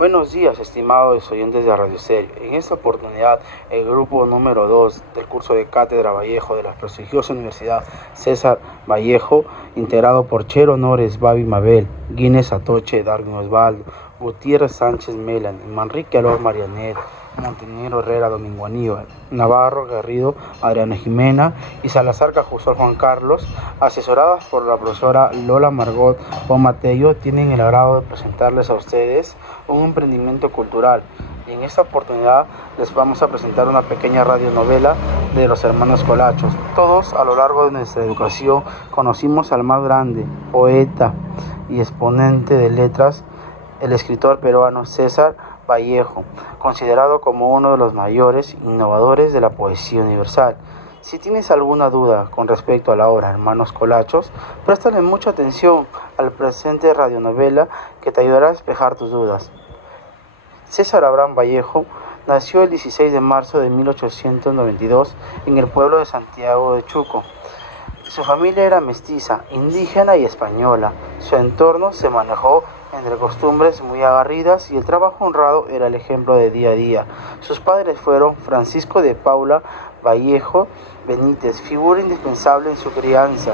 Buenos días, estimados oyentes de Radio Serio. En esta oportunidad, el grupo número 2 del curso de Cátedra Vallejo de la prestigiosa Universidad César Vallejo, integrado por Chero Honores Babi Mabel, Guinness Atoche Darwin Osvaldo, Gutiérrez Sánchez Melan, Manrique Alor Marianet, Montenegro Herrera Domingo Aníbal, Navarro Garrido Adriana Jimena y Salazar Cajusol Juan Carlos, asesoradas por la profesora Lola Margot Pomatello, tienen el agrado de presentarles a ustedes un emprendimiento cultural. Y en esta oportunidad les vamos a presentar una pequeña radionovela de los hermanos Colachos. Todos a lo largo de nuestra educación conocimos al más grande poeta y exponente de letras, el escritor peruano César Vallejo, considerado como uno de los mayores innovadores de la poesía universal. Si tienes alguna duda con respecto a la obra Hermanos Colachos, préstale mucha atención al presente radionovela que te ayudará a despejar tus dudas. César Abraham Vallejo nació el 16 de marzo de 1892 en el pueblo de Santiago de Chuco. Su familia era mestiza, indígena y española. Su entorno se manejó entre costumbres muy aguerridas y el trabajo honrado era el ejemplo de día a día. Sus padres fueron Francisco de Paula Vallejo Benítez, figura indispensable en su crianza,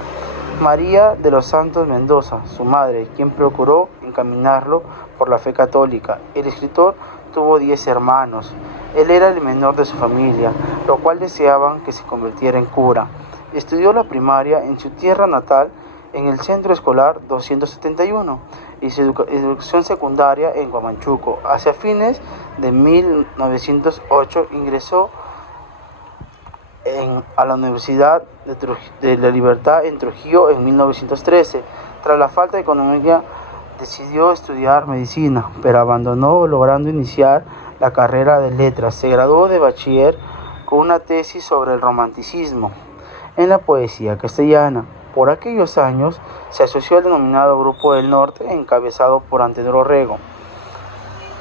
María de los Santos Mendoza, su madre, quien procuró encaminarlo por la fe católica. El escritor tuvo 10 hermanos. Él era el menor de su familia, lo cual deseaban que se convirtiera en cura. Estudió la primaria en su tierra natal, en el Centro Escolar 271, y su educación secundaria en Huamachuco. Hacia fines de 1908 ingresó a la Universidad de la Libertad en Trujillo en 1913. Tras la falta de economía, decidió estudiar medicina, pero abandonó logrando iniciar la carrera de letras. Se graduó de bachiller con una tesis sobre el romanticismo en la poesía castellana. Por aquellos años se asoció al denominado Grupo del Norte, encabezado por Antenor Orrego.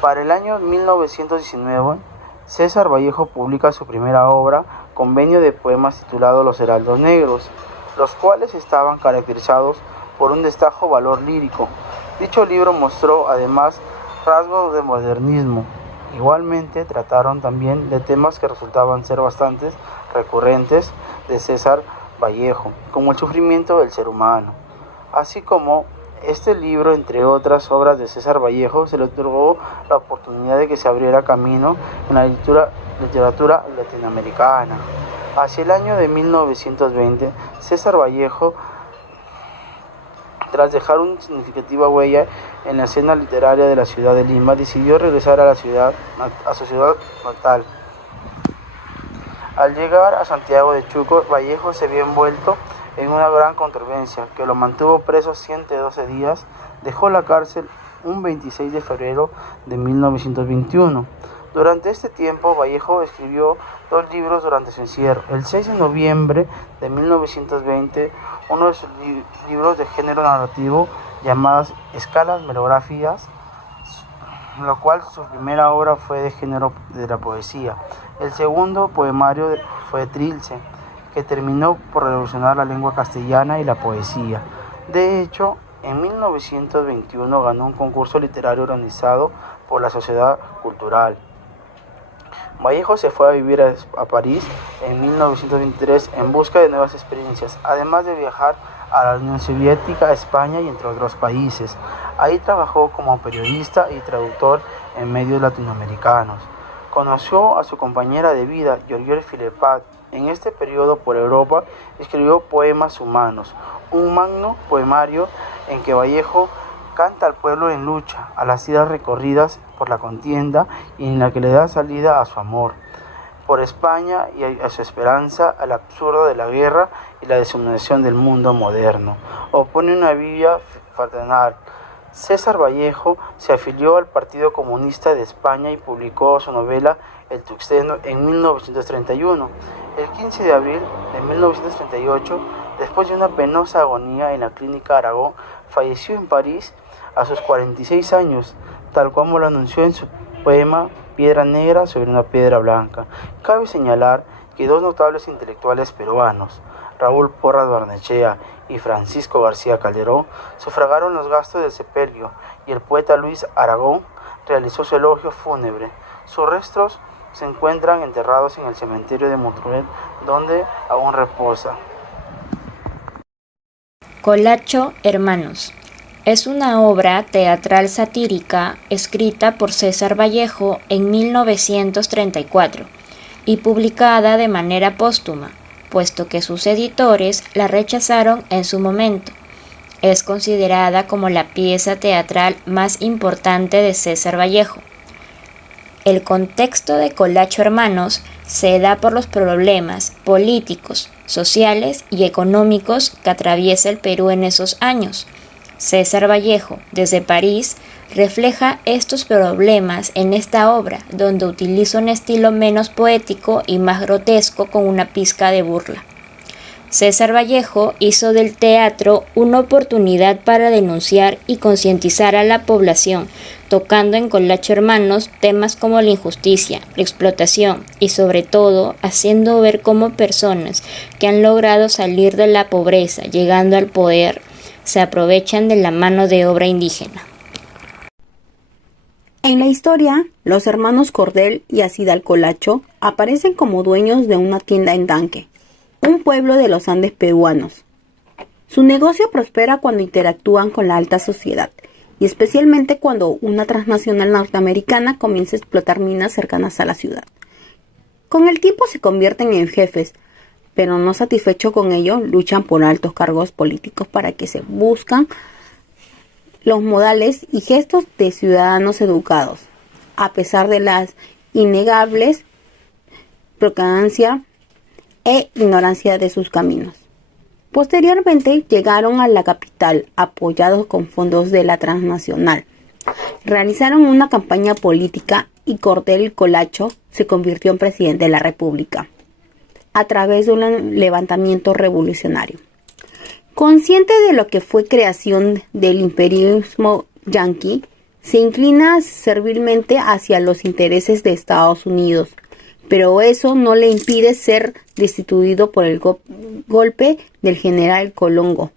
Para el año 1919, César Vallejo publica su primera obra, convenio de poemas titulado Los Heraldos Negros, los cuales estaban caracterizados por un destacado valor lírico. Dicho libro mostró además rasgos de modernismo. Igualmente trataron también de temas que resultaban ser bastante recurrentes de César Vallejo, como el sufrimiento del ser humano. Así como este libro, entre otras obras de César Vallejo, se le otorgó la oportunidad de que se abriera camino en la literatura latinoamericana. Hacia el año de 1920, César Vallejo, tras dejar una significativa huella en la escena literaria de la ciudad de Lima, decidió regresar a su ciudad natal. Al llegar a Santiago de Chuco, Vallejo se vio envuelto en una gran controversia que lo mantuvo preso 112 días. Dejó la cárcel un 26 de febrero de 1921. Durante este tiempo, Vallejo escribió 2 libros durante su encierro. El 6 de noviembre de 1920, uno de sus libros de género narrativo llamadas Escalas Melográficas, lo cual su primera obra fue de género de la poesía. El segundo poemario fue Trilce, que terminó por revolucionar la lengua castellana y la poesía. De hecho, en 1921 ganó un concurso literario organizado por la Sociedad Cultural. Vallejo se fue a vivir a París en 1923 en busca de nuevas experiencias, además de viajar a la Unión Soviética, a España y entre otros países. Ahí trabajó como periodista y traductor en medios latinoamericanos. Conoció a su compañera de vida, Georgette Philippat. En este periodo por Europa escribió Poemas Humanos, un magno poemario en que Vallejo canta al pueblo en lucha, a las idas recorridas por la contienda y en la que le da salida a su amor por España y a su esperanza al absurdo de la guerra y la deshumanización del mundo moderno. Opone una vía fraternal. César Vallejo se afilió al Partido Comunista de España y publicó su novela El Tuxteno en 1931. El 15 de abril de 1938, después de una penosa agonía en la Clínica Aragón, falleció en París a sus 46 años, tal como lo anunció en su poema Piedra Negra sobre una piedra blanca. Cabe señalar que 2 notables intelectuales peruanos, Raúl Porras Barnechea y Francisco García Calderón, sufragaron los gastos del sepelio, y el poeta Luis Aragón realizó su elogio fúnebre. Sus restos se encuentran enterrados en el cementerio de Montreal, donde aún reposa. Colacho Hermanos es una obra teatral satírica escrita por César Vallejo en 1934 y publicada de manera póstuma, puesto que sus editores la rechazaron en su momento. Es considerada como la pieza teatral más importante de César Vallejo. El contexto de Colacho Hermanos se da por los problemas políticos, sociales y económicos que atraviesa el Perú en esos años. César Vallejo, desde París, refleja estos problemas en esta obra, donde utiliza un estilo menos poético y más grotesco con una pizca de burla. César Vallejo hizo del teatro una oportunidad para denunciar y concientizar a la población, tocando en Colacho Hermanos temas como la injusticia, la explotación y sobre todo haciendo ver cómo personas que han logrado salir de la pobreza, llegando al poder, se aprovechan de la mano de obra indígena. En la historia, los hermanos Cordel y Acidal Colacho aparecen como dueños de una tienda en Danque, un pueblo de los Andes peruanos. Su negocio prospera cuando interactúan con la alta sociedad, y especialmente cuando una transnacional norteamericana comienza a explotar minas cercanas a la ciudad. Con el tiempo se convierten en jefes, pero no satisfechos con ello, luchan por altos cargos políticos para que se buscan los modales y gestos de ciudadanos educados, a pesar de las innegables proclamancia e ignorancia de sus caminos. Posteriormente llegaron a la capital, apoyados con fondos de la transnacional. Realizaron una campaña política y Cordel Colacho se convirtió en presidente de la República a través de un levantamiento revolucionario. Consciente de lo que fue creación del imperialismo yanqui, se inclina servilmente hacia los intereses de Estados Unidos, pero eso no le impide ser destituido por el golpe del general Colongo.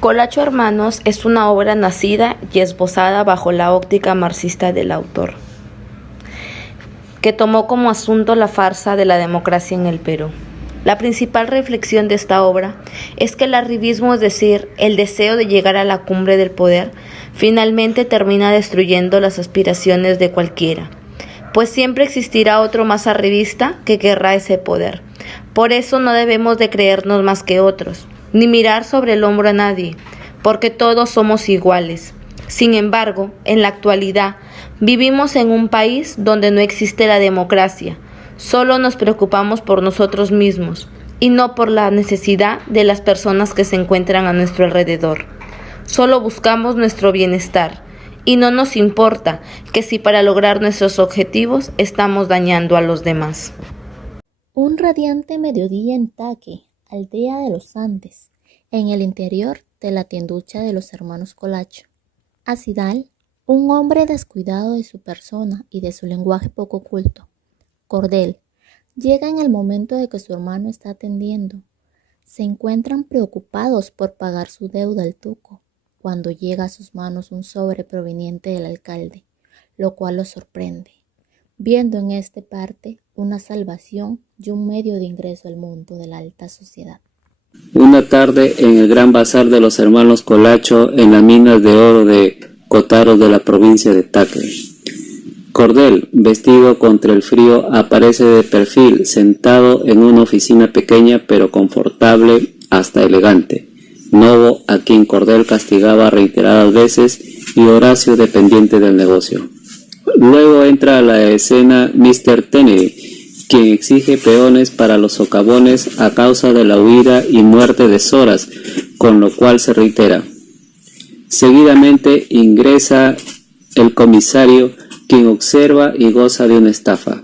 Colacho Hermanos es una obra nacida y esbozada bajo la óptica marxista del autor, que tomó como asunto la farsa de la democracia en el Perú. La principal reflexión de esta obra es que el arribismo, es decir, el deseo de llegar a la cumbre del poder, finalmente termina destruyendo las aspiraciones de cualquiera, pues siempre existirá otro más arribista que querrá ese poder. Por eso no debemos de creernos más que otros, ni mirar sobre el hombro a nadie, porque todos somos iguales. Sin embargo, en la actualidad, vivimos en un país donde no existe la democracia. Solo nos preocupamos por nosotros mismos y no por la necesidad de las personas que se encuentran a nuestro alrededor. Solo buscamos nuestro bienestar y no nos importa que si para lograr nuestros objetivos estamos dañando a los demás. Un radiante mediodía en Taque, aldea de los Andes, en el interior de la tienducha de los hermanos Colacho. Acidal, un hombre descuidado de su persona y de su lenguaje poco culto. Cordel, llega en el momento de que su hermano está atendiendo. Se encuentran preocupados por pagar su deuda al tuco, cuando llega a sus manos un sobre proveniente del alcalde, lo cual los sorprende, viendo en este parte una salvación y un medio de ingreso al mundo de la alta sociedad. Una tarde en el gran bazar de los hermanos Colacho en las minas de oro de Cotaro de la provincia de Tacre. Cordel, vestido contra el frío, aparece de perfil, sentado en una oficina pequeña pero confortable hasta elegante. Novo, a quien Cordel castigaba reiteradas veces, y Horacio, dependiente del negocio. Luego entra a la escena Mr. Kennedy, quien exige peones para los socavones a causa de la huida y muerte de Soras, con lo cual se reitera. Seguidamente ingresa el comisario, quien observa y goza de una estafa.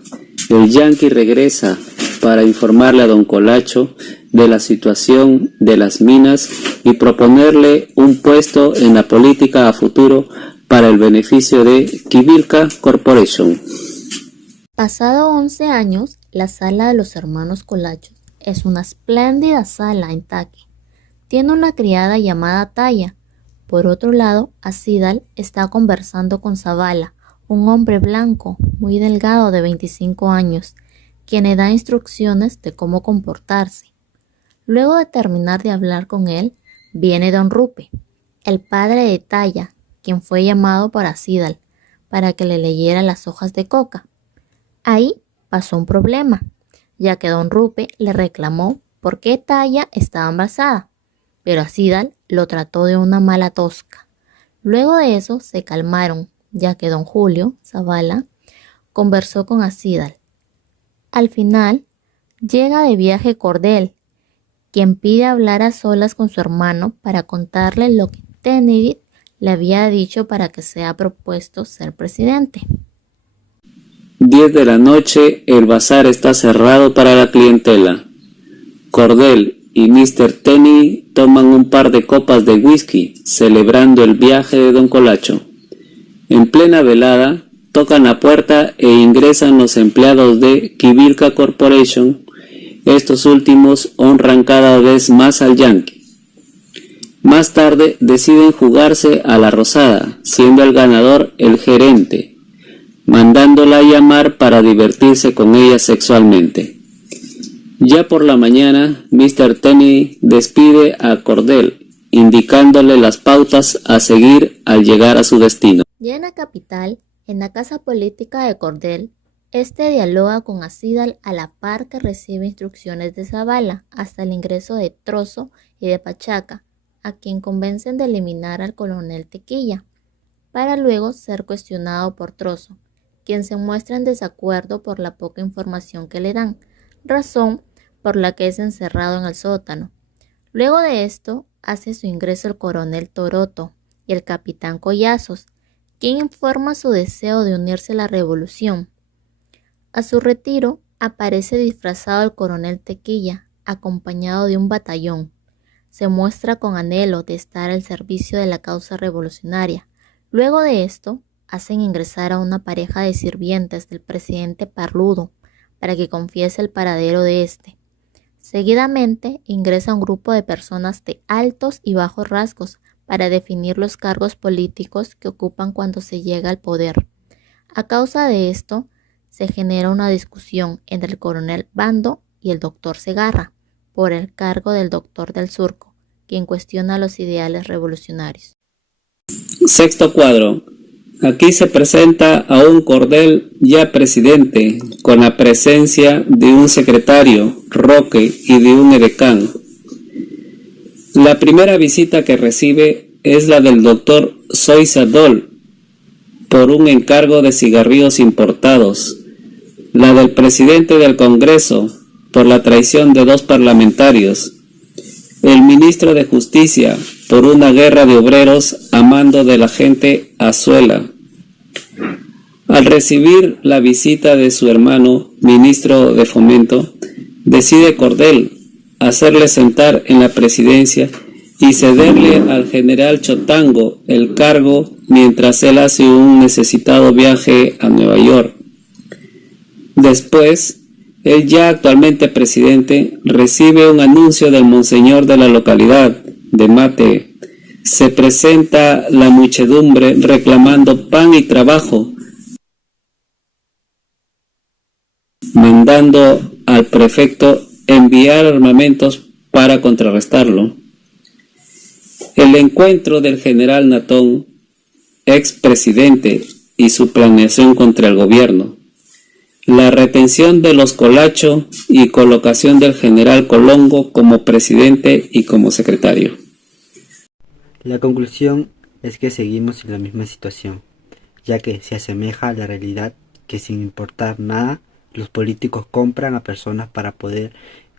El yanqui regresa para informarle a don Colacho de la situación de las minas y proponerle un puesto en la política a futuro para el beneficio de Quivilca Corporation. Pasado 11 años, la sala de los hermanos Colachos es una espléndida sala en Taque. Tiene una criada llamada Taya, Por otro lado, Acidal está conversando con Zavala, un hombre blanco, muy delgado de 25 años, quien le da instrucciones de cómo comportarse. Luego de terminar de hablar con él, viene don Rupe, el padre de Talla, quien fue llamado por Acidal para que le leyera las hojas de coca. Ahí pasó un problema, ya que don Rupe le reclamó por qué Talla estaba embarazada, pero Acidal lo trató de una mala tosca. Luego de eso se calmaron, ya que don Julio Zavala conversó con Acidal. Al final, llega de viaje Cordel, quien pide hablar a solas con su hermano para contarle lo que Kennedy le había dicho para que sea propuesto ser presidente. 10 de la noche, el bazar está cerrado para la clientela. Cordell y Mr. Tenney toman un par de copas de whisky, celebrando el viaje de Don Colacho. En plena velada, tocan la puerta e ingresan los empleados de Kivirka Corporation. Estos últimos honran cada vez más al Yankee. Más tarde deciden jugarse a la rosada, siendo el ganador el gerente, mandándola a llamar para divertirse con ella sexualmente. Ya por la mañana, Mr. Tenney despide a Cordell, indicándole las pautas a seguir al llegar a su destino. Ya en la capital, en la casa política de Cordell, este dialoga con Acidal a la par que recibe instrucciones de Zavala hasta el ingreso de Trozo y de Pachaca, a quien convencen de eliminar al coronel Tequilla, para luego ser cuestionado por Trozo, quien se muestra en desacuerdo por la poca información que le dan, razón por la que es encerrado en el sótano. Luego de esto, hace su ingreso el coronel Toroto y el capitán Collazos, quien informa su deseo de unirse a la revolución. A su retiro, aparece disfrazado el coronel Tequilla, acompañado de un batallón. Se muestra con anhelo de estar al servicio de la causa revolucionaria. Luego de esto, hacen ingresar a una pareja de sirvientes del presidente Parludo para que confiese el paradero de este. Seguidamente, ingresa un grupo de personas de altos y bajos rasgos para definir los cargos políticos que ocupan cuando se llega al poder. A causa de esto, se genera una discusión entre el coronel Bando y el doctor Segarra por el cargo del doctor del Surco, quien cuestiona los ideales revolucionarios. Sexto cuadro. Aquí se presenta a un Cordell ya presidente, con la presencia de un secretario, Roque, y de un edecán. La primera visita que recibe es la del doctor Soysadol, por un encargo de cigarrillos importados, la del presidente del Congreso, por la traición de 2 parlamentarios, el ministro de Justicia, por una guerra de obreros a mando del agente Azuela. Al recibir la visita de su hermano, ministro de Fomento, decide Cordell hacerle sentar en la presidencia y cederle al general Chotango el cargo mientras él hace un necesitado viaje a Nueva York. Después, el ya actualmente presidente recibe un anuncio del monseñor de la localidad de Mate. Se presenta la muchedumbre reclamando pan y trabajo, mandando al prefecto enviar armamentos para contrarrestarlo. El encuentro del general Natón, expresidente, y su planeación contra el gobierno. La retención de los Colacho y colocación del general Colongo como presidente y como secretario. La conclusión es que seguimos en la misma situación, ya que se asemeja a la realidad que sin importar nada, los políticos compran a personas para poder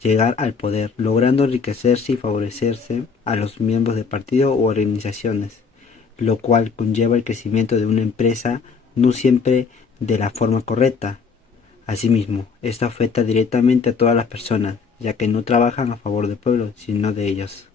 llegar al poder, logrando enriquecerse y favorecerse a los miembros de partido o organizaciones, lo cual conlleva el crecimiento de una empresa no siempre de la forma correcta. Asimismo, esto afecta directamente a todas las personas, ya que no trabajan a favor del pueblo, sino de ellos.